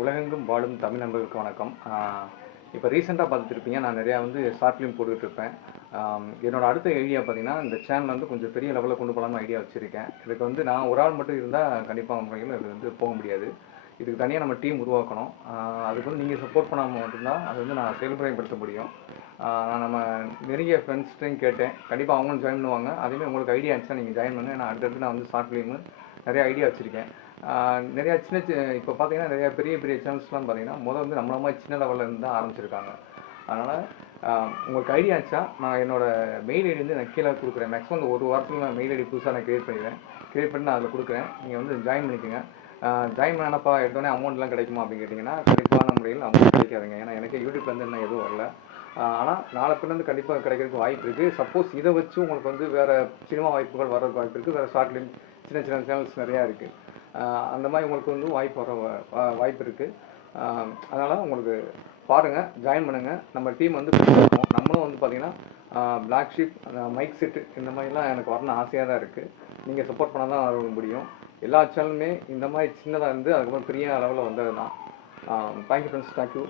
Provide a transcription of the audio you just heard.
உலகெங்கும் வாழும் தமிழ் நண்பர்களுக்கு வணக்கம். இப்போ ரீசெண்டாக பார்த்துருப்பீங்க. நான் நிறையா வந்து ஷார்ட் ஃபிலிம் போட்டுக்கிட்டு இருப்பேன். என்னோட அடுத்த ஐடியா பார்த்தீங்கன்னா இந்த சேனல் வந்து கொஞ்சம் பெரிய லெவலில் கொண்டு போகலாம்னு ஐடியா வச்சுருக்கேன். இதுக்கு வந்து நான் ஒரு ஆள் மட்டும் இருந்தால் கண்டிப்பாக முறையில் இது வந்து போக முடியாது. இதுக்கு தனியாக நம்ம டீம் உருவாக்கணும். அதுக்கு வந்து நீங்கள் சப்போர்ட் பண்ணாமல் மட்டும்தான் அது வந்து நான் செயல்முறைப்படுத்த முடியும். நான் நம்ம நிறைய ஃப்ரெண்ட்ஸ்ட்டையும் கேட்டேன். கண்டிப்பாக அவங்களும் ஜாயின் பண்ணுவாங்க. அதேமாதிரி உங்களுக்கு ஐடியா இருந்துச்சுன்னா நீங்கள் ஜாயின் பண்ணுங்கள் நான் அடுத்தடுத்து நான் வந்து ஷார்ட் ஃபிலிமு நிறைய ஐடியா வச்சுருக்கேன். நிறையா சின்ன இப்போ பார்த்தீங்கன்னா நிறையா பெரிய பெரிய சேனல்ஸ்லாம் பார்த்தீங்கன்னா முதல்ல வந்து நம்மள மாதிரி சின்ன லெவலில் இருந்து தான் ஆரம்பிச்சிருக்காங்க. அதனால் உங்களுக்கு ஐடியா இருந்துச்சா? நான் என்னோடய மெயில் ஐடி வந்து நான் கீழே கொடுக்குறேன். மேக்ஸிமம் இந்த ஒரு வாரத்தில் நான் மெயில் ஐடி புதுசாக நான் கிரியேட் பண்ணிடுவேன். கிரியேட் பண்ணி நான் அதில் கொடுக்குறேன். நீங்கள் வந்து ஜாயின் பண்ணிக்கோங்க. ஜாயின் பண்ணப்பா எடுத்தோடனே அமௌண்ட்லாம் கிடைக்குமா அப்படின்னு கேட்டிங்கன்னா கண்டிப்பான முறையில் அமௌண்ட் கிடைக்காதுங்க. ஏன்னா எனக்கு யூடியூப்லேருந்து என்ன எதுவும் வரல. ஆனால் நாளை பின்னந்து கண்டிப்பாக கிடைக்கிறதுக்கு வாய்ப்பு இருக்குது சப்போஸ் இதை வச்சு உங்களுக்கு வந்து வேறு சினிமா வாய்ப்புகள் வர்றதுக்கு வாய்ப்பு இருக்குது வேறு ஷார்ட் ஃபிலிம் சின்ன சின்ன சேனல்ஸ் நிறையா இருக்குது அந்த மாதிரி உங்களுக்கு வந்து வாய்ப்பு வர வா- வாய்ப்பு இருக்குது அதனால் உங்களுக்கு பாருங்கள் ஜாயின் பண்ணுங்கள் நம்ம டீம் வந்து நம்மளும் வந்து பார்த்திங்கன்னா பிளாக் ஷீப் மைக் செட்டு இந்த மாதிரிலாம் எனக்கு வரணும் ஆசையாக தான் இருக்குது நீங்கள் சப்போர்ட் பண்ணால் தான் வர முடியும். எல்லா சேனலுமே இந்த மாதிரி சின்னதாக இருந்து அதுக்கப்புறம் பெரிய அளவில் வந்தது தான் தேங்க்யூ ஃப்ரெண்ட்ஸ் தேங்க்யூ